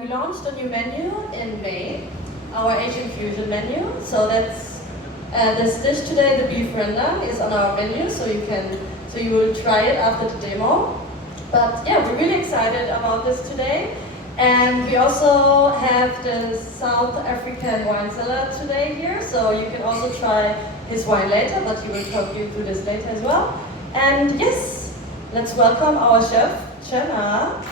We launched a new menu in May, our Asian fusion menu. So that's this dish today, the beef rendang, is on our menu. So you will try it after the demo. But yeah, we're really excited about this today. And we also have the South African wine cellar today here. So you can also try his wine later, but he will talk you through this later as well. And yes, let's welcome our chef, Jenna.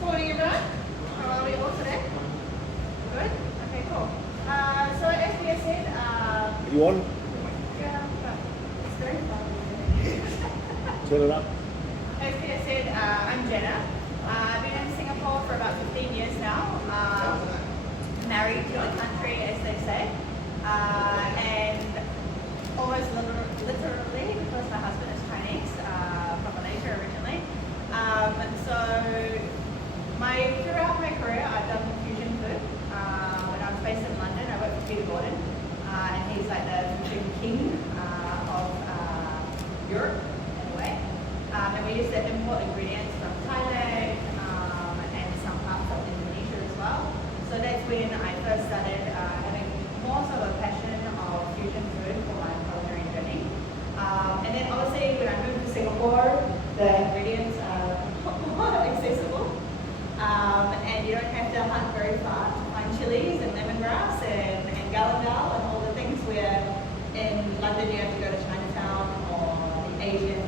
Morning, everyone. How are we all today? Good? Okay, cool. So as we said, You on? yeah, but it's very fun. Turn it up. As we said, I'm Jenna. I've been in Singapore for about 15 years now. Married to the country, as they say. And almost literally, because my husband is Chinese, from Malaysia originally. Throughout my career, I've done fusion food. When I was based in London, I worked for Peter Gordon, and he's like the fusion king of Europe, in a way. And we used to import ingredients from Thailand and some parts of Indonesia as well. So that's when I first started having more sort of a passion of fusion food for my culinary journey. And then obviously when I moved to Singapore, the ingredients are more accessible. And you don't have to hunt very far to find chilies and lemongrass and galangal and all the things where in London you have to go to Chinatown or the Asian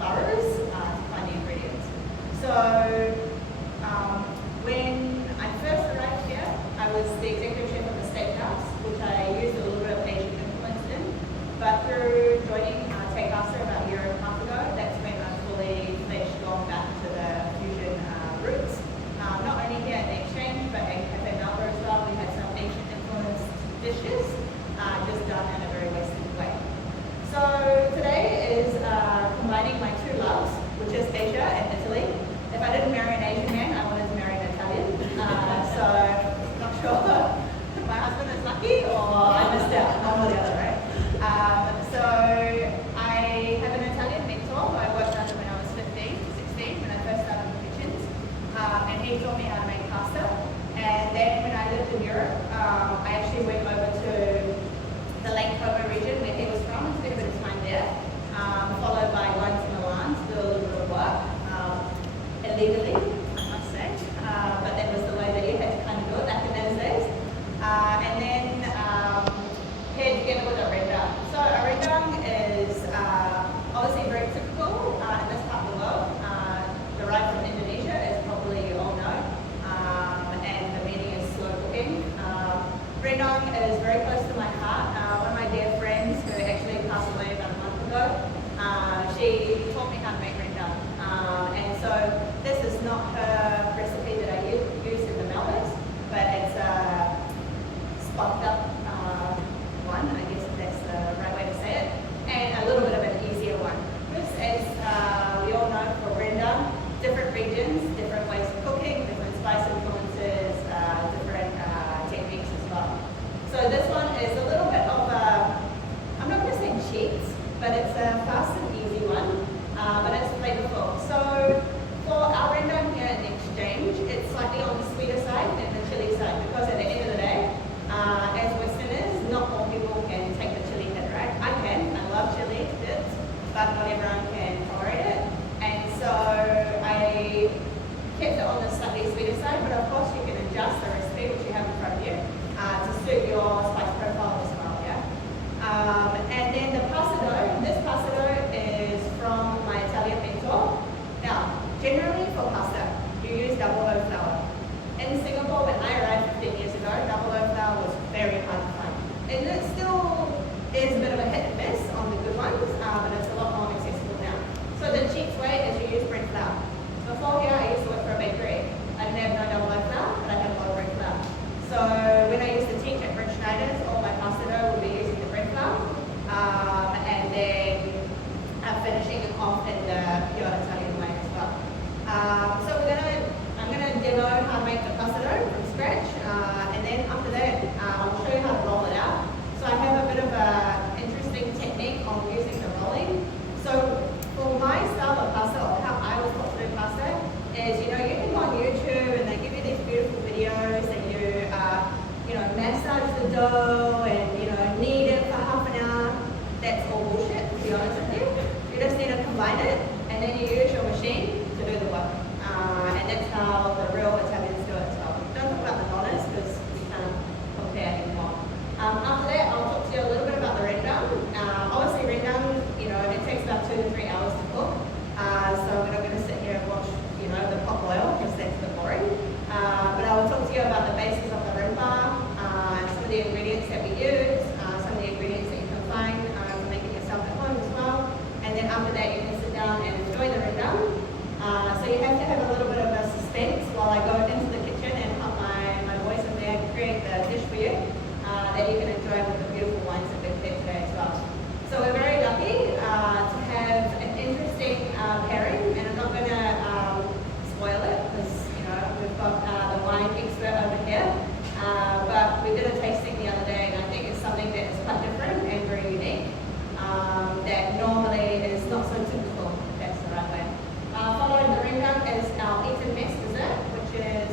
boroughs to find the ingredients. So when I first arrived here, I was the executive chef of the steakhouse, which I used a little bit of Asian influence in. But through joining Takeafter about a year and a half ago, that's when I fully fledged gone back to the fusion roots. Not only here at the Exchange, but at Cafe Melbourne as well, we had some Asian influenced dishes, just done in a very Western way. So today is combining my two loves, which is Asia and Italy. If I didn't marry an Asian man, I wanted to marry an Italian. So not sure if my husband is lucky or I missed out, one or the other, right? So I have an Italian mentor who I worked under when I was 15 to 16 when I first started in the kitchens. And he taught me how to make pasta. And then when I lived in Europe, I actually went over to the Lake Como region where he was from and spent a bit of time there, followed by going to Milan to do a little bit of work, illegally, I must say. But that was the way that you had to kind of do it back in those days. And then paired together with a rendang. So a rendang is obviously very typical in this part of the world, derived from Indonesia, as probably you all know, and the meaning is slow cooking. Randang is very close to my heart. One of my dear friends who actually passed away about a month ago, she taught me how to make rendang. And so this is not her recipe that I use in the Melbourne, but it's a spunked up one, I guess that's the right way to say it, and a little bit of an easier one. This, as we all know, for rendang, different regions, different ways of cooking, different spice influences, different techniques as well. So this one is a little bit of a, I'm not going to say cheat, but it's a fast and easy one, but it's flavorful. So for our rendang here at the Exchange, it's slightly on the sweeter side than the chili side, because at the end of the day, as Westerners, not all people can take the chili hit, right? I can, I love chili bits, but not everyone can tolerate it. And so I kept it on the slightly sweeter side, but of course you can adjust the recipe which you have in front of you to suit your spice go and knead it for half an hour. That's all bullshit, to be honest with you. You just need to combine it, and then you use your machine to do the work. And that's how the real Italians do it as well. Don't talk about the dollars because we can't compare anymore. After that, I'll talk to you a little bit about the rendang. Obviously, rendang, it takes about 2 to 3 hours to cook. So we're not going to sit here and watch, the pot boil because that's a bit boring. But I will talk to you about the basis of the rempah, some of the ingredients that we use, some of the ingredients that you can find to make it yourself at home as well. And then after that, you can sit down and enjoy the rendang. So you have to have a little bit of a suspense while I go into the kitchen and put my voice in there and create the dish for you that you can enjoy with the beautiful wines that we've had today as well. So we're very lucky to have an interesting pairing, and I'm not going to spoil it because we've got the wine expert over here. But we did a tasting the other day, and I think it's something that is quite different and very unique. That normally is not so typical, if that's the right way. Following the rendang is our eat and mess dessert, which is,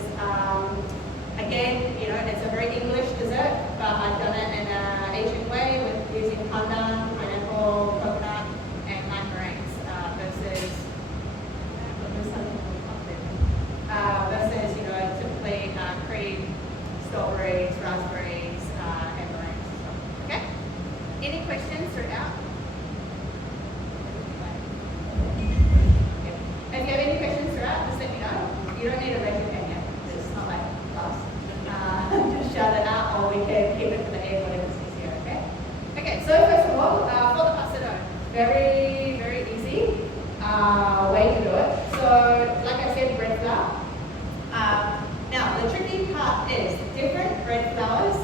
again, it's a very English dessert, but I've done it in an Asian way with using pandan, pineapple, coconut, and lime meringues versus typically cream, strawberries, raspberries, and meringues as well. Okay? Any questions throughout? If you have any questions throughout, just let me know. You don't need to raise your hand yet. It's not like class. Just shout it out, or we can keep it to the end, whatever's easier, okay? Okay, so first of all, for the pasta dough, very, very easy way to do it. So, like I said, bread flour. Now, the tricky part is different bread flours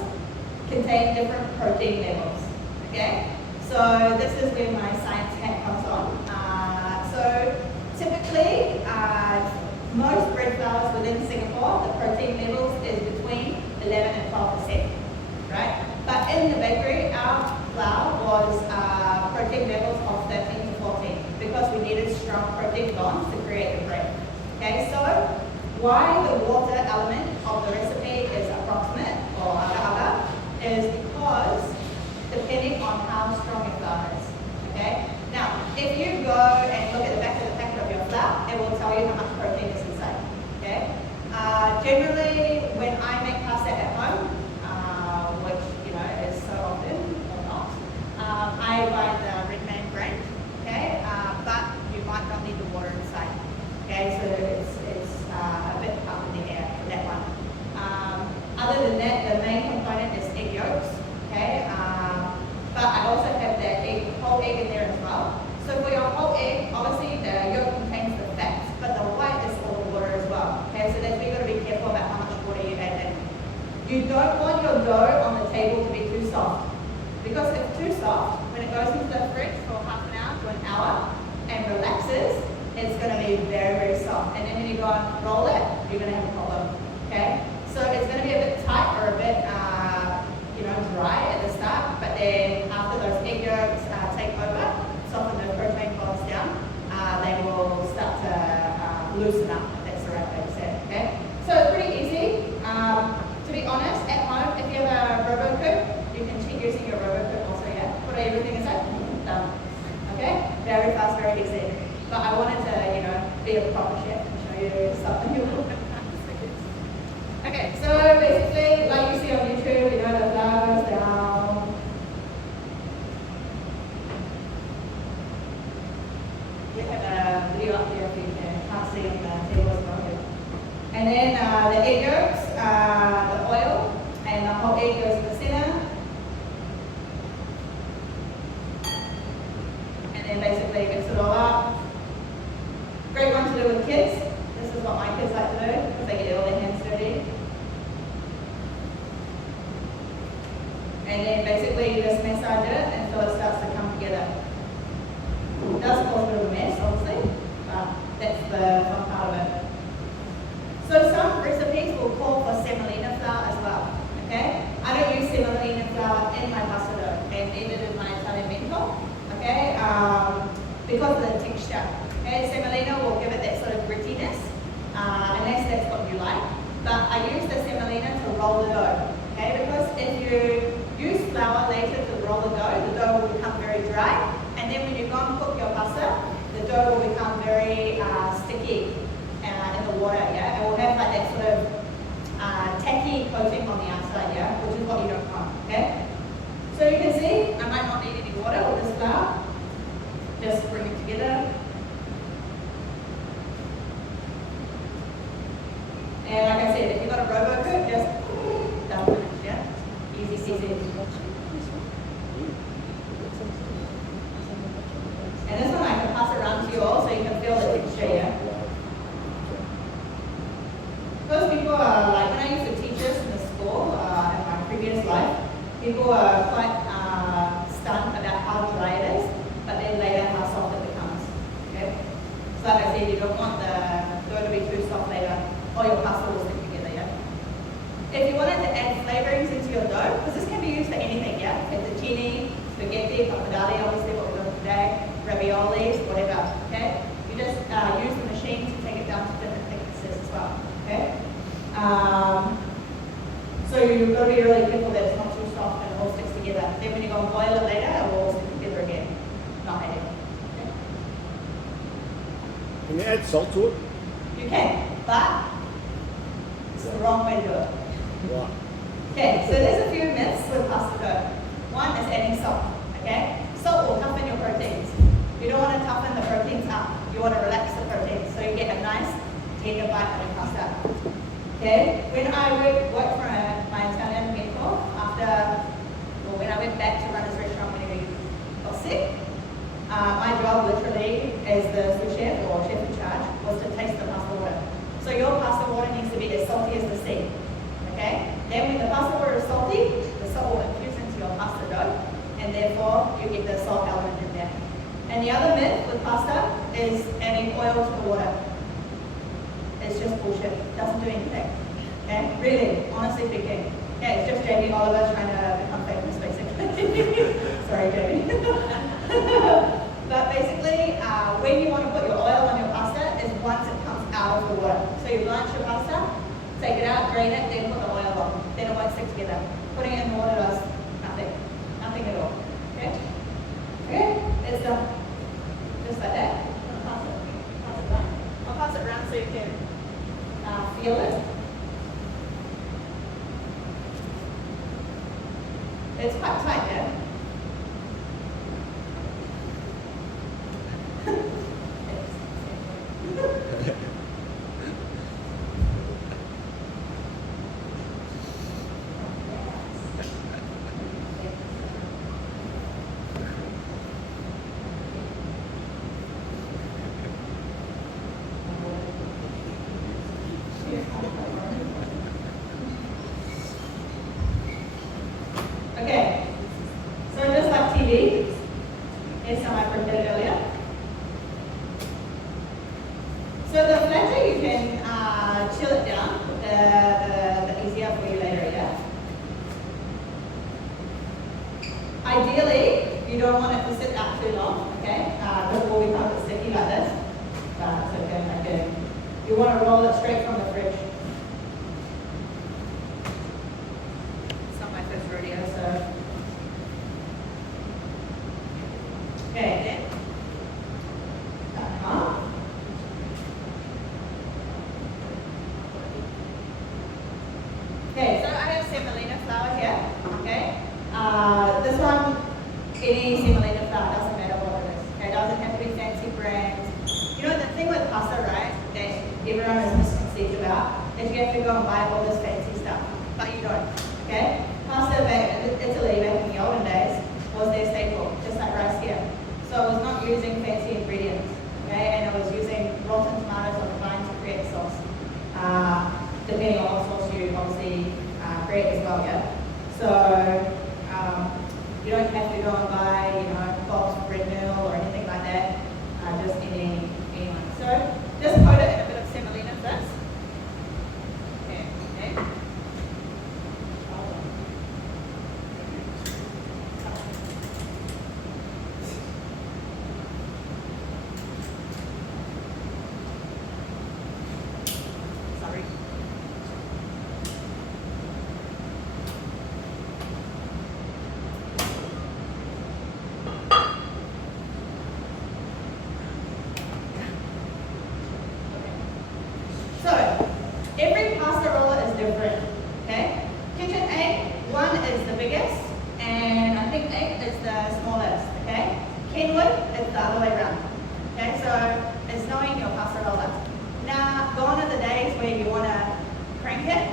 contain different protein levels, okay? So, this is where my science hat comes on. So, typically, most bread flours within Singapore, the protein levels is between 11 and 12%, right? But in the bakery, our flour was protein levels of 13 to 14 because we needed strong protein bonds to create the bread. Okay, so why the water element of the recipe is approximate or agak-agak is because depending on how strong your flour is. Okay. Now, if you go and look at the back of the packet of your flour, it will tell you how much protein is inside. Okay. Generally, when I make pasta at home, which is so often or not, I buy the Randang brand. Okay, but you might not need the water inside. Okay, so it's a bit up in the air for that one. Other than that, the main component is egg yolks. Okay. But I also have that whole egg in there as well. So for your whole egg, obviously the yolk contains the fat, but the white is full of water as well. Okay, so that's where you've got to be careful about how much water you add in. You don't want your dough on the table to be too soft. Because if too soft, when it goes into the fridge for half an hour to an hour and relaxes, it's going to be very, very soft. And then when you go and roll it, you're going to have a problem. Okay, so it's going to be a bit tight or a bit dry at the start, but then after those egg yolks take over, soften those protein bonds down, they will start to loosen up, if that's the right way to say it, okay? So it's pretty easy. To be honest, at home, if you have a RoboCook, you can cheat using your RoboCook also, yeah? Put everything inside, done. Okay? Very fast, very easy. But I wanted to, be a proper chef and show you something you will. Okay, so basically, like you see on YouTube, the flour goes down. We have a video up there if you can't see on the table as well. And then the egg yolks, the oil, and the whole egg goes to the center. And then basically mix it all up. Great one to do with kids. This is what my kids like to do because they get all their hands dirty. And then basically you just massage it until it starts to come together. It does cause a bit of a mess, obviously, but that's the fun part of it. So some recipes will call for semolina flour as well. Okay? I don't use semolina flour in my pasta dough, and neither did my Italian bento. Okay? Because of the texture. Okay? Semolina will give it that sort of grittiness, unless that's what you like. But I use the semolina to roll the dough. Okay? Because if you water, yeah? It will have like that sort of tacky coating on the outside, yeah? Which is what you don't want, okay? So you can see, I might not need any water with this flour. Just bring it together. And like I said, if you've got a robo cook, just dump it, yeah? Easy peasy. And this one I can pass it around to you all so you can feel the texture, yeah? Most people are, like when I used to teach this in the school, in my previous life, people are quite stunned about how dry it is, but then later how soft it becomes, okay? So like I said, you don't want the dough to be too soft later, or your pasta will stick together, yeah? If you wanted to add flavorings into your dough, because this can be used for anything, yeah? Fettuccine, spaghetti, pappardelle, obviously what we're doing today, raviolis, whatever, okay? You just use the machine to take it down to different thicknesses as well, okay? So you've got to be really careful that it's not too soft and it all sticks together. Then when you go and boil it later, it will all stick together again. Not adding. Okay? Can you add salt to it? You can, but it's the wrong way to do it. Right. Okay, so there's a few myths with pasta dough. One is adding salt, okay? Salt will toughen your proteins. You don't want to toughen the proteins up. You want to relax the proteins so you get a nice tender bite of your pasta. Okay, when I worked for my Italian mentor, when I went back to run his restaurant when he got sick, my job literally as the sous chef or chef in charge was to taste the pasta water. So your pasta water needs to be as salty as the sea. Okay? Then when the pasta water is salty, the salt will infuse into your pasta dough, and therefore you get the salt element in there. And the other myth with pasta is adding oil to the water. It's just bullshit. It doesn't do anything. Okay? Really, honestly speaking. Yeah, it's just Jamie Oliver trying to become famous, basically. Sorry, Jamie. But basically, when you want to put your oil on your pasta is once it comes out of the water. So you blanch your pasta, take it out, drain it, then put the oil on. Then it won't stick together. Putting it in the water does nothing. Nothing at all. Okay? Okay? It's done. Just like that. Pass it around. I'll pass it around so you can feel it. It's quite tight, yeah? Okay, so just like TV, here's some I prepared earlier. So the flatter you can chill it down, the easier for you later, yeah? Ideally, you don't want it to sit out too long, okay? Because it will become sticky like this. So again, you want to roll it straight from the fridge. It's not my first rodeo, so. Okay, then. Okay, so I have semolina flour here, okay? This one, any semolina flour, doesn't matter what it is. Okay, it doesn't have to be fancy brands. You know, the thing with pasta, right, that everyone is misconceived about, is you have to go and buy all this fancy stuff, but you don't, okay? Pasta back in Italy, back in the olden days, was their staple, just like rice here. So it was not using fancy ingredients, okay? And it was using rotten tomatoes on the vine to create sauce. Depending on what sauce you obviously create as well, yeah? So you don't have to go and buy, you know, boxed bread meal or anything like that. Just anyone. So just coat it in a bit of semolina first. Okay. Sorry. biggest, and I think 8 is the smallest, okay? Kenwood is the other way around, okay? So it's knowing your pasta roller. Now, gone are the days where you want to crank it,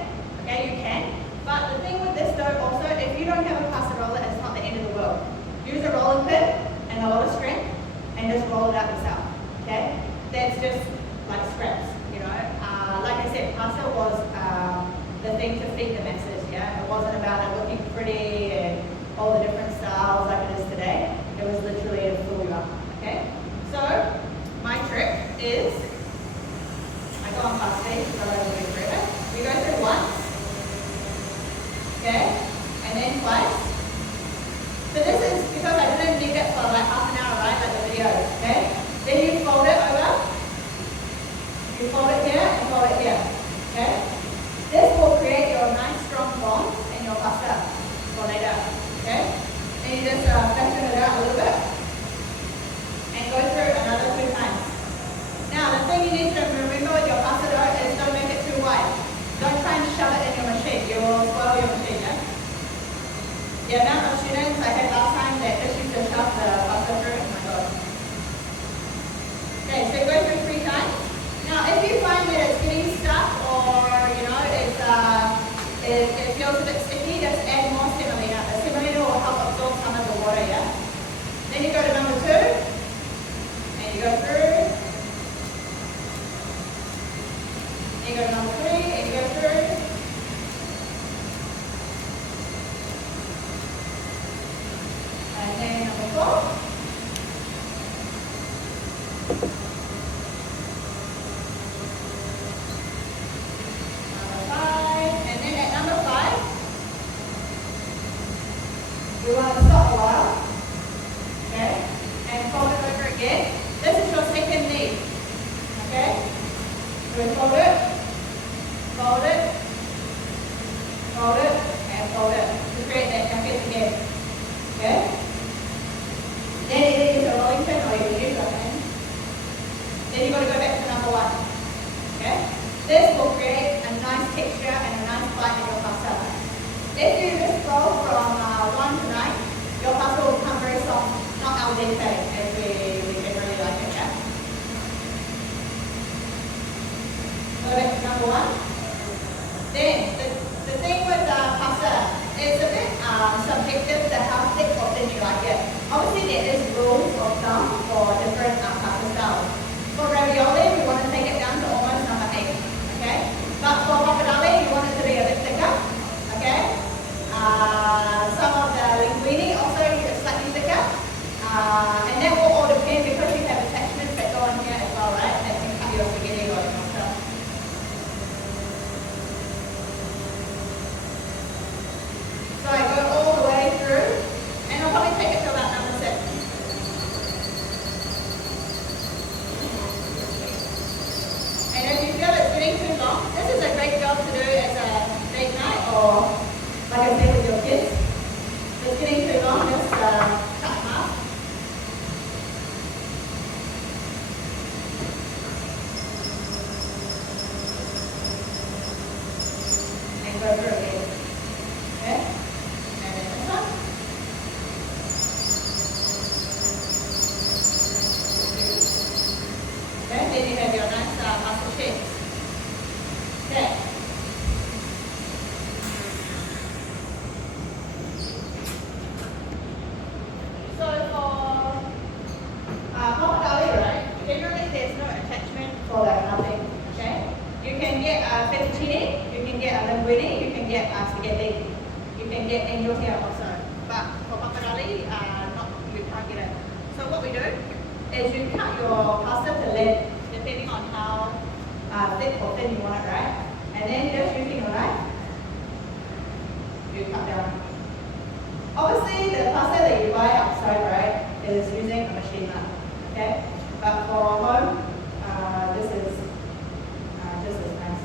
okay, you can. But the thing with this dough also, if you don't have a pasta roller, it's not the end of the world. Use a rolling pin and a lot of strength and just roll it out yourself, okay? That's just like scraps, you know. Like I said, pasta was the thing to feed the masses, yeah? It wasn't about it looking pretty and all the different styles like it is today. It was literally to fill you up, okay? So, my trick is, I go on pasta stage because I don't want to do it. We go through once, okay? And then twice. So this is because I didn't leave it for like half an hour, right, like the video, okay? Then you fold it over. You fold it here and fold it here, okay? This will create your nice strong bonds in your pasta for later, okay? Then you just flatten it out a little bit and go through another 2 times. Now the thing you need to remember with your pasta dough is don't make it too wide. Don't try and shove it in your machine. You will spoil your machine, yeah? The amount of students I had last time that just used to shove the pasta through, oh my god. Okay, so go through 3 times. Now, if you find that it's getting stuck or, you know, it feels a bit sticky, just add more semolina. The semolina will help absorb some of the water, yeah? Then you go to number 2, and you go through. Then you go to number 3, and you go through. And then number 4. We want to stop a while, okay, and fold it over again. This is your second knee, okay? So we fold it, fold it, fold it, and fold it to create that jacket again, okay? Then either use a rolling pin or you can use your hand. Then you've got to go back to number 1, okay? This will create a nice texture and a nice bite in your pasta. If you just roll from 1 to 9, your pasta will become very soft, not al dente as we generally like it, yeah? Go back to number 1. Then, the thing with pasta, it's a bit subjective to how thick or thin you like it. Obviously, there is rules of thumb for different pasta styles. For ravioli, we want to take it down to almost number 8, okay? But for pappardelle, you want it to be a bit thicker, okay? Some of the linguine also slightly thicker, and that will all depend because you have attachments that go on here as well, right? That can cut your spaghetti or your pasta. So I go all the way through, and I'll probably take it to about number 6. And if you feel it's getting too long, this is a great job to do as a date night or like I said with your kids. If it's getting too long, just cut them off. And go through again. Okay? And then this one. Okay, then you have your nice pasta shapes. Okay. So for pappardelle, right, generally there's no attachment for that nothing, okay? You can get fettuccine, you can get a linguine, you can get spaghetti, you can get angel hair also. But for pappardelle, you can't get it. So what we do is you cut your pasta to length, depending on how thick or thin you want it, right? And then just using your knife, you cut down. Obviously, the pasta that you buy outside, right, is using a machine knife, okay? But for home, this is nice.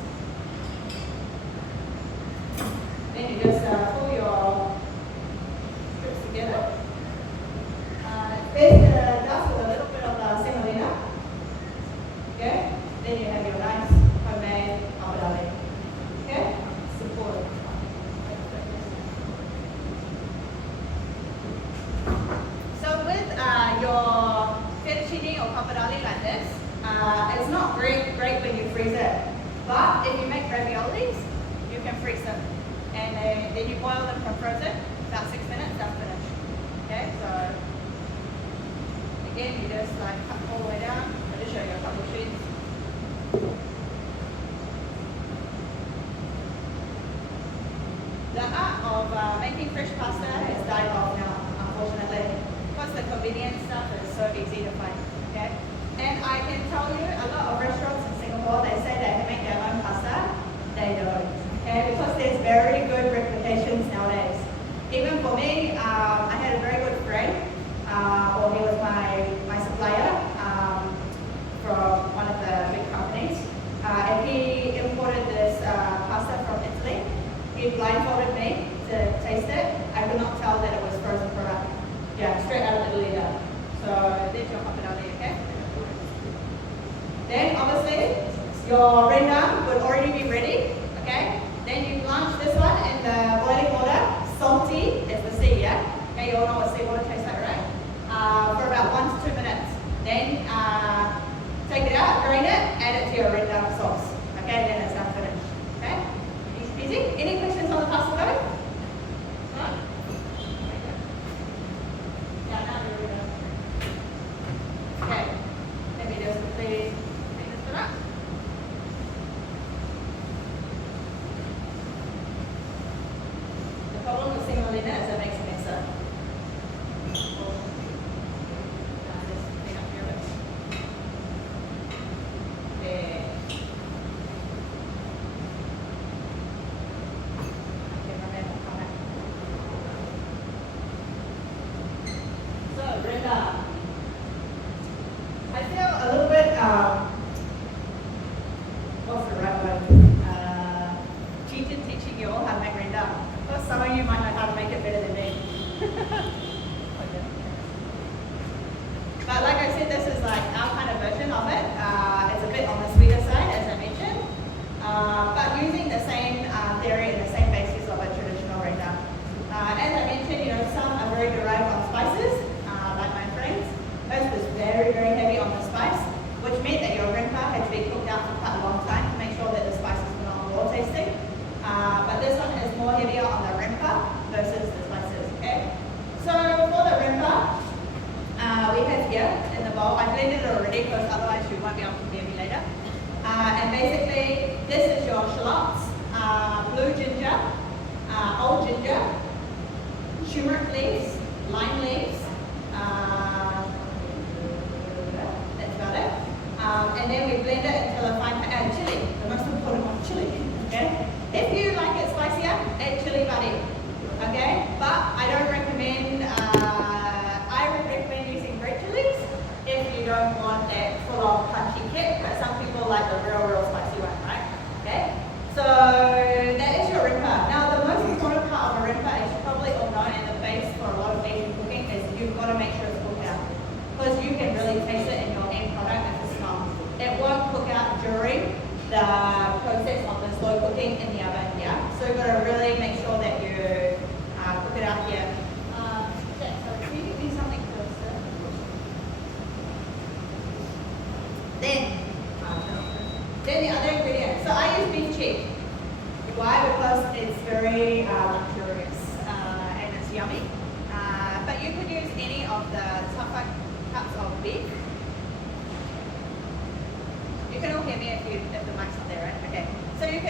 Then you just pull your strips together. Paste the dust with a little bit of semolina, okay? Then you have your nice homemade pappardelle, okay? Support. It's not great when you freeze it, but if you make raviolis, you can freeze them. And then you boil them from frozen, about 6 minutes, they're finished. Okay, so again, you just like cut all the way down. I'll just show you a couple of sheets. The art of making fresh pasta has died off now, unfortunately, because the convenience stuff is so easy to find. Okay, and I can tell you, a lot of restaurants in Singapore, they say they can make their own pasta. They don't. Okay, because there's very good reputations nowadays. Even for me, I had a very good friend, or he was my supplier from one of the big companies, and he imported this pasta from Italy. He blindfolded me to taste it. I could not tell that it was frozen product. Yeah, straight out of Italy. So there's your pappardelle, okay? Then obviously your rendang would already be ready, okay? Then you blanch this one in the boiling water. Salty is the sea, yeah? Okay, you all know what seawater tastes like, right? For about 1 to 2 minutes. Then take it out, drain it, add it to your rendang sauce. Okay, then it's done finished. Okay? Easy peasy. Any questions on the pasta dough? No? Yeah, now you're ready. Okay. Let me just quickly clean this one up. The problem with semolina is it makes a mixer. Just clean up here a bit. There. Okay, run that back, come back. So, Brenda, I feel a little bit, what's the right word? Cheated teaching you all how to make rendang. Because some of you might know how to make it better than me. But like I said, this is like our kind of version of it. It's a bit on the sweeter side, as I mentioned. But using the same theory and the same basis of a traditional rendang. As I mentioned, you know, some are very derived on spices, like my friends. Hers was very, very heavy on the spice, which meant that your rimpa had to be cooked out for quite a long time to make sure that the spices were not raw tasting. But this one is more heavier on the rimpa versus the spices, okay? So for the rimpa, we have here in the bowl, I blended it already because otherwise you won't be able to hear me later. And basically, this is your shallots, blue ginger, old ginger, turmeric leaves, lime leaves, that's about it. And then we blend it until a fine chili, the most important one, chili, okay? If you like it spicier, add chili buddy, okay? But I don't recommend, I would recommend using red chilies if you don't want that full on punchy kick, but some people like the real spicy one, right? Okay? So that is your rimpa. Now the most important part of a rimpa, as you probably all know, and the base for a lot of Asian cooking is you've got to make sure it's cooked out. Because you can really taste it in your end product if it smells. It won't cook out during the process of the slow cooking in the oven, yeah? So you've got to really make sure that you cook it out here. Yeah, so can you give me something to serve? Then the other ingredient. So I use beef cheek. Why? Because it's very luxurious and it's yummy. But you could use any of the tougher cuts of beef. You can all hear me if the mic's not there, right? Okay. So you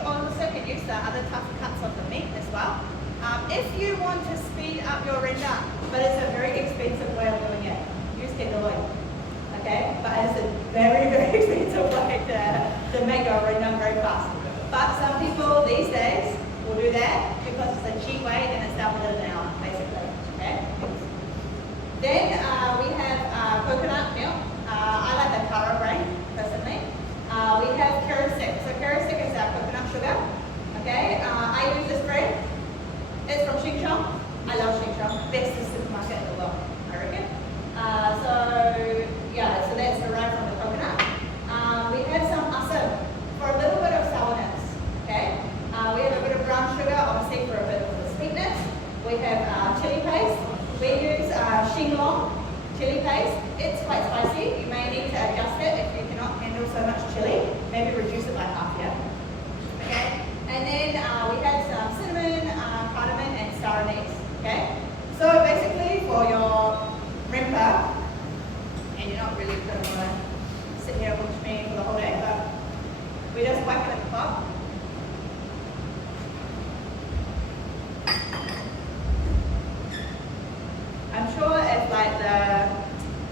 also can use the other tough cuts of the meat as well. If you want to speed up your rendang, but it's a very expensive way of doing it, use tenderloin. Okay? But it's a very, very expensive way to make your rendang very fast. But some people these days will do that because it's a cheap way and it's done within an hour, basically. Okay? Then we have coconut milk. I like the Karo brand, personally. We have carrot stick. So carrot stick is our coconut sugar. Okay? I use this brand. It's from Shengshong. I love Shengshong. Best supermarket in the world, I reckon. So that's derived from the coconut. We have some asam for a little bit of sourness. Okay? We have a bit of brown sugar, obviously for a bit of the sweetness. We have chili paste. We use Shinglong chili paste. It's quite spicy. You may need to adjust it if you handle so much chili, maybe reduce it by half, yeah? Okay? And then we had some cinnamon, cardamom, and star anise, okay? So basically for your rimpa, and you're not really going to want to sit here and watch me for the whole day, but we just whack it in the pot. I'm sure if like the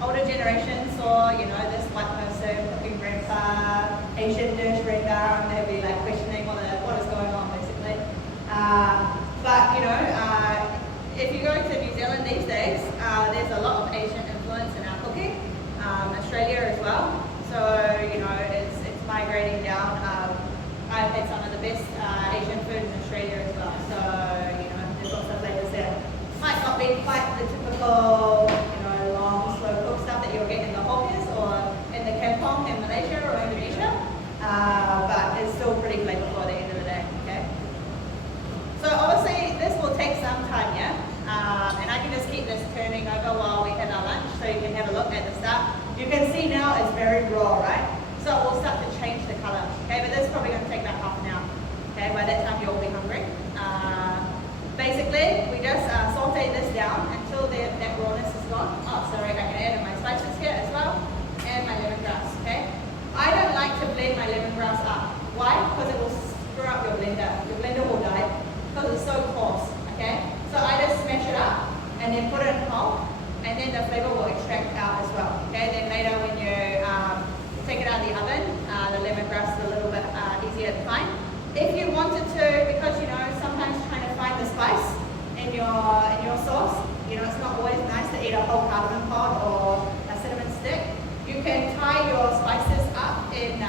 older generation saw, you know, this white person cooking rimpa, Asian dish, Randang, they'd be like questioning what is going on basically. But you know, if you go to New Zealand these days, there's a lot of Asian influence in our cooking. Australia as well. So you know, it's migrating down. I've had some of the best Asian food in Australia as well. So you know, there's lots of flavors there. Might not be quite the typical, you know, long, slow cook stuff that you'll get in the hawkers or in the kampong in Malaysia or Indonesia, but it's still pretty flavorful at the end of the day, okay? So obviously this will take some time, yeah? And I can just keep this turning over while we have our lunch so you can have a look at the start. You can see now it's very raw, right? So it will start to change the color, okay? But this is probably going to take about half an hour, okay? By that time you'll be hungry. Basically, we just saute this down until that rawness is gone. Oh, sorry, I can add in my spices here as well, and my lemongrass, okay? I don't like to blend my lemongrass up. Why? Because it will screw up your blender. Your blender will die because it's so coarse, okay? So I just smash it up and then put it in whole, and then the flavor will extract out as well, okay? Then later when you take it out of the oven, the lemongrass is a little bit easier to find. If you wanted to, because you know, sometimes trying to find the spice in your sauce, you know, it's not always nice to eat a whole cardamom pod or a cinnamon stick. You can tie your spices up in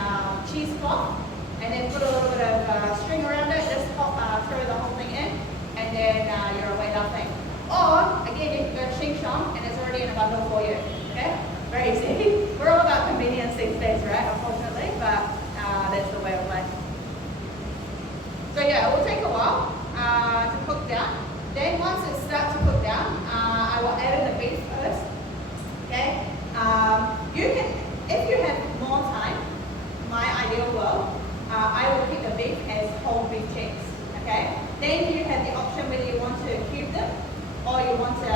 cheesecloth and then put a little bit of string around it, just throw the whole thing in, and then you're away laughing. Or, again, you can go to Shing Shong and it's already in a bundle for you, okay? Very easy. We're all about convenience these days, right, unfortunately, but that's the way of life. So yeah, it will take a while to cook down. Then once it starts to cook down, I will add in the beef first. Okay. You can, if you have more time, my ideal world, I will keep the beef as whole beef checks. Okay. Then you have the option whether you want to cube them or you want to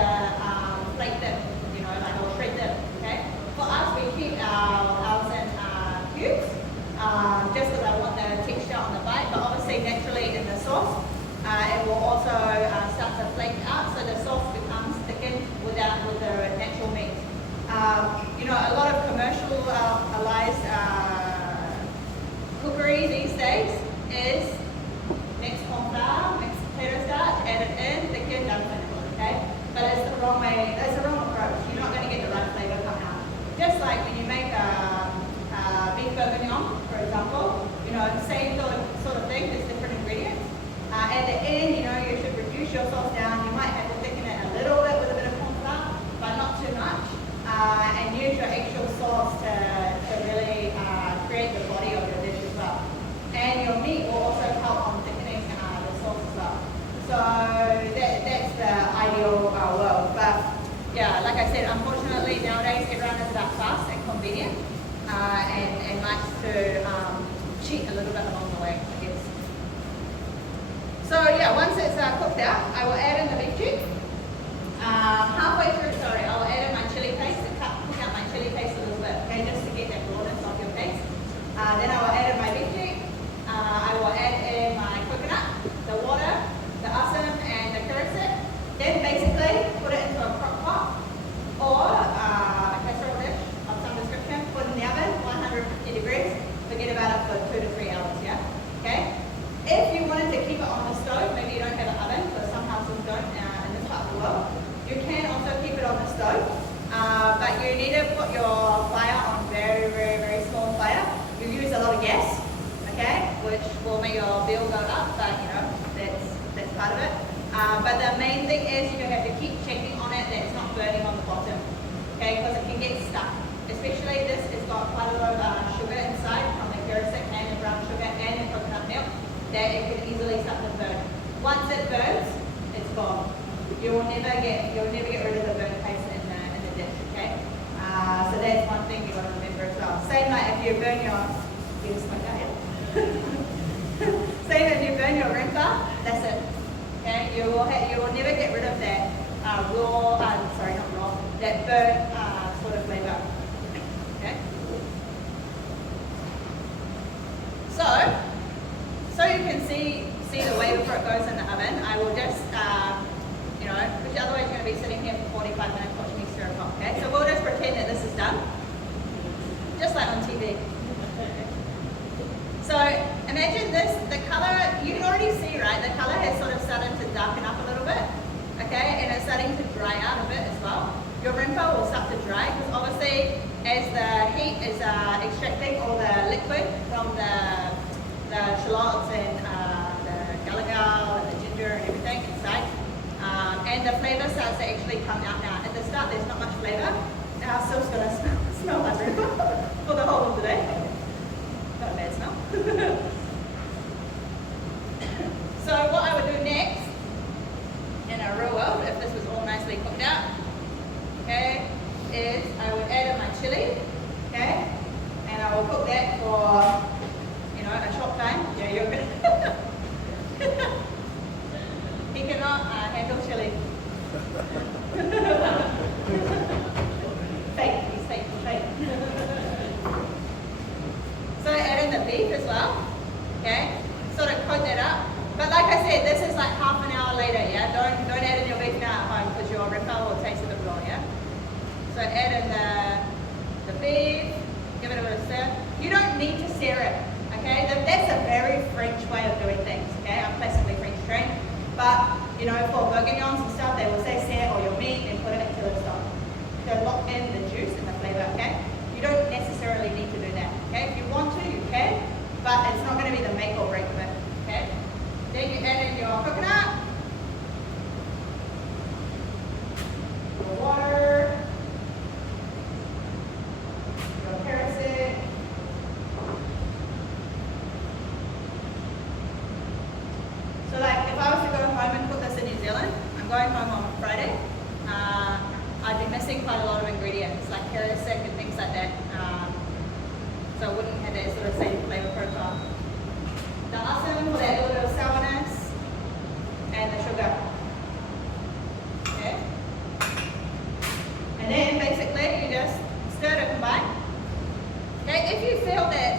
flake them. You know, like or shred them. Okay. For us, we keep ours in cubes. Just because I want the texture on the bite, but obviously naturally in the sauce, it will also start to flake out, so the sauce becomes thickened with the natural meat. You know, a lot of commercialized cookery these days is mix corn flour, mix potato starch, add it in, thicken, done, finished, okay? But it's the wrong way, it's the wrong approach. You're not going to get the right flavor coming out. Just like when you make beef bourguignon, for example, you know, same sort of thing, there's different ingredients. At the end, you know, you should reduce your sauce down. You might have to thicken it a little bit with a bit of corn flour, but not too much. And use your actual sauce to really create the body of your dish as well. And your meat will also help on thickening the sauce as well. So that's the ideal world. But yeah, like I said, unfortunately nowadays everyone is about fast and convenient. And likes to cheat a little bit along the way, I guess. So yeah, once it's cooked out, I will add in the beef cheek. Halfway through, I will add in my chili paste and cook out my chili paste a little bit, okay, just to get that rawness off your paste. Then I will add in my beef cheek. I will add in my coconut, the water, the asam, and the curry. Then basically put it into a crock pot or a casserole dish of some description. Put in the oven, 150 degrees. Forget about it for 2 to 3 hours, yeah? Okay? If you wanted to keep it on the stove, maybe you don't have an oven, because some houses don't in this part of the world, you can also keep it on the stove. But you need to put your fire on very, very, very small fire. You use a lot of gas, okay? Which will make your bill go up, but you know, that's part of it. But the main thing is you have to keep checking on it that it's not burning on the bottom, okay? Because it can get stuck. Especially this has got quite a lot of sugar inside from the curry and the brown sugar and the coconut milk that it can easily start to burn. Once it burns, it's gone. You'll never get rid of the burnt paste in the dish, okay? So that's one thing you got to remember. remember as well. Same like if you burn your, you just like that, yeah? Same if you burn your rimper, that's it. Okay, you will never get rid of that that burnt sort of flavor. Okay. So you can see the way before it goes in the oven. I will just, which otherwise you're going to be sitting here for 45 minutes watching me stir it up. Okay, so we'll just pretend that this is done, just like on TV. So imagine this, the color, you can already see, right? The color has sort of started to darken up a little bit, okay? And it's starting to dry out a bit as well. Your rimper will start to dry because obviously as the heat is extracting all the liquid from the shallots and the galagal and the ginger and everything inside, and the flavor starts to actually come out now. At the start there's not much flavor. Now it's still going to smell like rimper for the whole of the day. Not a bad smell. So what I would do next, in a real world, if this was all nicely cooked out, okay, is I would add in my chili, okay, and I will cook that for, a short time. Yeah, you're good. He cannot handle chili. He's fake. So add in the beef as well, okay? Sort of coat that up. But like I said, this is like half an hour later, yeah? Don't add in your beef now at home because your rimper will taste a bit raw, yeah? So add in the beef, give it a bit of stir. You don't need to sear it, okay? That's a very French way of doing things, okay? I'm classically French trained. But, for bourguignons and stuff, they will say sear all your meat and put it into the stock to lock in the juice and the flavor, okay? You don't necessarily need to do that, okay? If you want to, you can, but it's not going to be the make or break of it, okay? Then you add in your coconut, your water, your carrot stick, so like if I was to go home and cook this in New Zealand, I'm going home on Friday, I'd be missing quite a lot of ingredients like carrot stick and things like that, so I wouldn't have that sort of same flavor profile. The asam for that little bit of sourness, and the sugar. Okay? And then basically you just stir to combine. Okay, if you feel that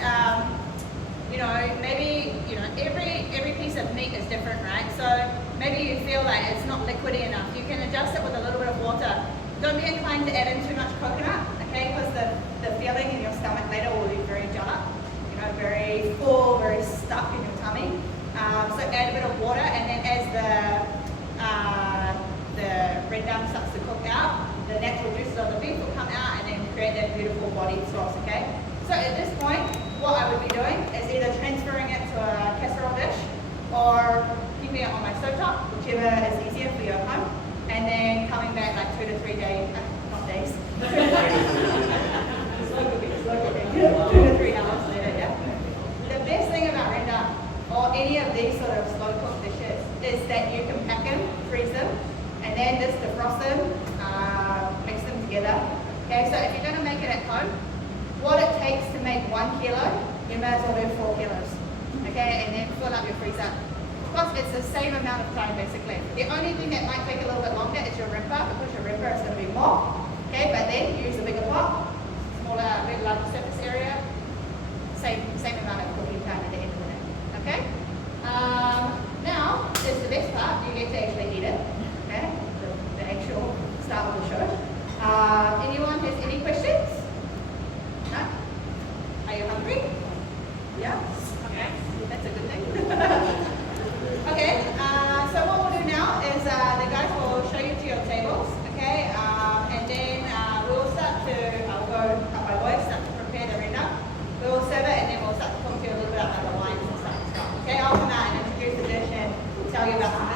maybe every piece of meat is different, right? So maybe you feel like it's not liquidy enough, you can adjust it with a little bit of water. Don't be inclined to add in too much coconut, okay? Because the feeling in your stomach later will be very jala, very full, very stuck in your tummy. So add a bit of water, and then as the rendang starts to cook out, the natural juices of the beef will come out and then create that beautiful bodied sauce, okay? So at this point, what I would be doing is either transferring it to a casserole dish or keeping it on my stovetop, whichever is easier for you at home, and then coming back like 2 to 3 days, not days. Slow cooking. 2 to 3 hours later, yeah? The best thing about rendang, or any of these sort of slow cooked dishes, is that you can pack them, freeze them, and then just defrost them, mix them together. Okay, so if you're going to make it at home, what it takes to make 1 kilo, you may as well do 4 kilos. Okay, and then fill up your freezer. Plus, it's the same amount of time basically. The only thing that might take a little bit longer is your rimper, because your rimper is going to be more. Okay, but then use a bigger pot, smaller, bit larger surface area, same amount of cooking time at the end of the day. Okay? Now is the best part. You get to actually eat it. Okay? The actual start of the show. Anyone has any questions? No? Are you hungry? Yeah? Okay. That's a good thing. Okay, so what we'll do now is the guys will show you to your tables, okay? And then we'll start to, I'll go cut my voice, start to prepare the rendang. We'll serve it and then we'll start to talk to you a little bit about the wines and stuff. Okay, I'll come out and introduce the dish and tell you about some